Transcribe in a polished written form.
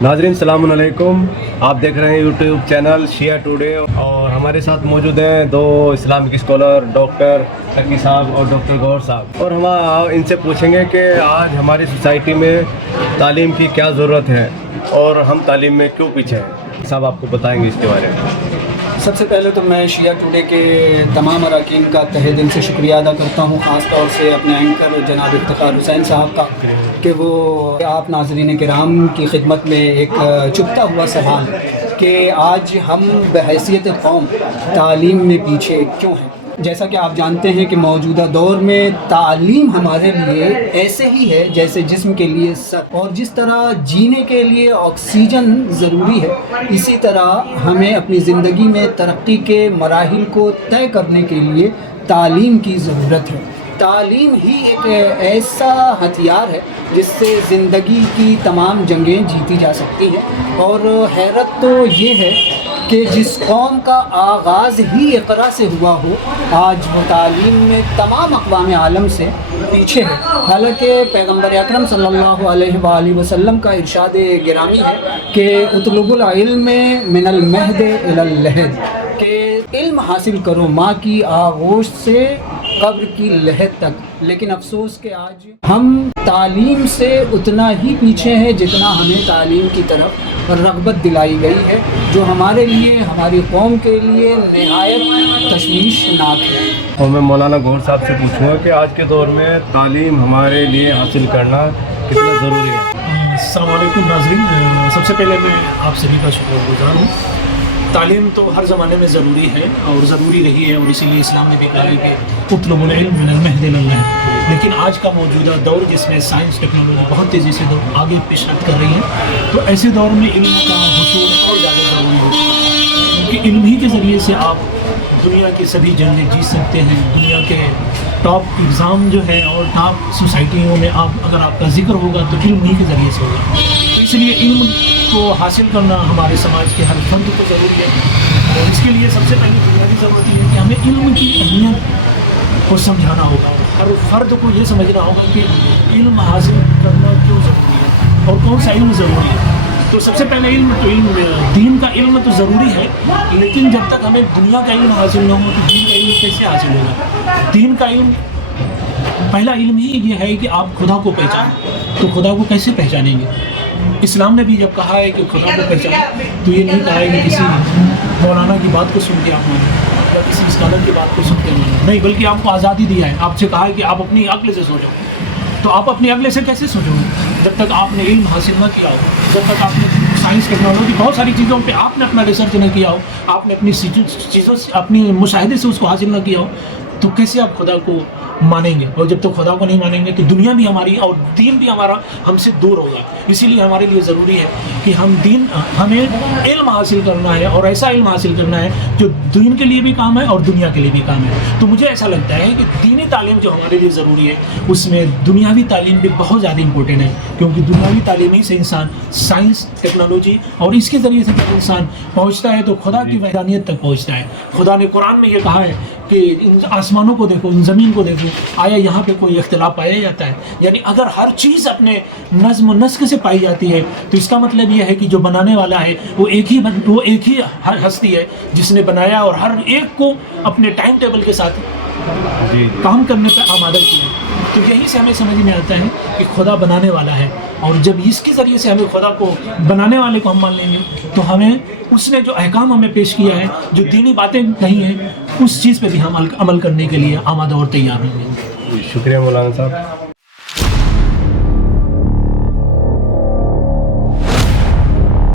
नाजरीन सलाम अलैकुम, आप देख रहे हैं यूट्यूब चैनल शिया टुडे और हमारे साथ मौजूद हैं दो इस्लामिक स्कॉलर डॉक्टर तकी साहब और डॉक्टर गौर साहब। और हम इनसे पूछेंगे कि आज हमारी सोसाइटी में तालीम की क्या ज़रूरत है और हम तालीम में क्यों पीछे हैं। साहब आपको बताएंगे इसके बारे में। सबसे पहले तो मैं शिया टुडे के तमाम अरकान का तहे दिल से शुक्रिया अदा करता हूँ, ख़ास तौर से अपने एंकर जनाब इफ्तिखार हुसैन साहब का कि वो आप नाज़रीन किराम की खिदमत में एक चुभता हुआ सवाल कि आज हम बहैसियत कौम तालीम में पीछे क्यों हैं। जैसा कि आप जानते हैं कि मौजूदा दौर में तालीम हमारे लिए ऐसे ही है जैसे जिस्म के लिए सर, और जिस तरह जीने के लिए ऑक्सीजन ज़रूरी है, इसी तरह हमें अपनी ज़िंदगी में तरक्की के मराहिल को तय करने के लिए तालीम की ज़रूरत है। तालीम ही एक ऐसा हथियार है जिससे ज़िंदगी की तमाम जंगें जीती जा सकती हैं। और हैरत तो ये है कि जिस कौम का आगाज़ ही इक़रा से हुआ हो, आज वो तालीम में तमाम अक़वाम आलम से पीछे है। हालांकि पैगम्बर अकरम सल्लल्लाहु अलैहि वसल्लम का इरशाद गिरामी है कि उतलुबुल इल्म मिनल महद इलल लहद, कि इल्म हासिल करो माँ की आगोश से कब्र की लहद तक। लेकिन अफसोस कि आज हम तालीम से उतना ही पीछे हैं जितना हमें तालीम की तरफ रग़बत दिलाई गई है, जो हमारे लिए, हमारी कौम के लिए निहायत तशवीशनाक है। और मैं मौलाना गौर साहब से पूछूंगा कि आज के दौर में तालीम हमारे लिए हासिल करना कितना ज़रूरी है। अस्सलाम वालेकुम नाज़रीन, सबसे पहले मैं आप सभी का शुक्रगुज़ार हूँ। तालीम तो हर ज़माने में ज़रूरी है और ज़रूरी रही है, और इसीलिए इस्लाम ने भी कहा है कि उतलुबुल इल्म मिनल महद इलल लहद। लेकिन आज का मौजूदा दौर जिसमें साइंस टेक्नोलॉजी बहुत तेज़ी से आगे पेशरफ्त कर रही है, तो ऐसे दौर में इल्म का हुसूल और ज़्यादा ज़रूरी है, क्योंकि इल्म ही के ज़रिए से आप दुनिया की सभी जंगें जीत सकते हैं। दुनिया के टॉप एग्ज़ाम जो है और टॉप सोसाइटियों में आप अगर आपका जिक्र होगा तो इल्म ही के ज़रिए से होगा। तो इसलिए इल्म को हासिल करना हमारे समाज के हर फर्द को ज़रूरी है, और इसके लिए सबसे पहली बुनियादी ज़रूरत है कि हमें इल्म की अहमियत को समझाना होगा। हर फर्द को ये समझना होगा कि इल्म हासिल करना क्यों ज़रूरी है और कौन सा इल्म ज़रूरी है। तो सबसे पहले इल्म दीन का इल्म तो ज़रूरी है, लेकिन जब तक हमें दुनिया का इल्म हासिल न हो तो दीन का इल्म कैसे हासिल होगा। दीन का इल्म, पहला इल्म ही ये है कि आप खुदा को पहचानें। तो खुदा को कैसे पहचानेंगे। इस्लाम ने भी जब कहा है कि खुदा को पहचाने, तो ये नहीं कहा है कि किसी मौलाना की बात को सुन के आप माने या किसी स्कॉलर की बात को सुन के माने, नहीं, बल्कि आपको आज़ादी दिया है। आपसे कहा है कि आप अपनी अक्ल से सोचो। तो आप अपनी अक्ल से कैसे सोचोगे जब तक आपने इल्म हासिल न किया हो, जब तक आपने साइंस टेक्नोलॉजी बहुत सारी चीज़ों पे आपने अपना रिसर्च न किया हो, आपने अपनी चीज़ों से, अपनी मुशाहिदे से उसको हासिल न किया हो, तो कैसे आप खुदा को मानेंगे। और जब तक खुदा को नहीं मानेंगे तो दुनिया भी हमारी और दीन भी हमारा हमसे दूर होगा। इसीलिए हमारे लिए ज़रूरी है कि हमें इल्म हासिल करना है, और ऐसा इल्म हासिल करना है जो दीन के लिए भी काम है और दुनिया के लिए भी काम है। तो मुझे ऐसा लगता है कि दीनी तालीम जो हमारे लिए ज़रूरी है, उसमें दुनियावी तालीम भी बहुत ज़्यादा इंपॉर्टेंट है, क्योंकि दुनियावी तालीम ही से इंसान साइंस टेक्नोलॉजी और इसके ज़रिए से जब इंसान पहुँचता है तो खुदा की वहदानियत तक पहुँचता है। खुदा ने कुरान में ये कहा है कि इन आसमानों को देखो, इन ज़मीन को देखो, आया यहाँ पे कोई इख्तिलाफ पाया जाता है। यानी अगर हर चीज़ अपने नज़्म नस्क से पाई जाती है तो इसका मतलब ये है कि जो बनाने वाला है वो एक ही हस्ती है जिसने बनाया और हर एक को अपने टाइम टेबल के साथ काम करने पर आमादा किया है। तो यही से हमें समझ में आता है कि खुदा बनाने वाला है, और जब इसके ज़रिए से हमें खुदा को, बनाने वाले को हम मान लेंगे, तो हमें उसने जो अहकाम हमें पेश किया है, जो दीनी बातें कही हैं, उस चीज़ पे भी हम अमल करने के लिए आमादा और तैयार होंगे। शुक्रिया मौलाना साहब।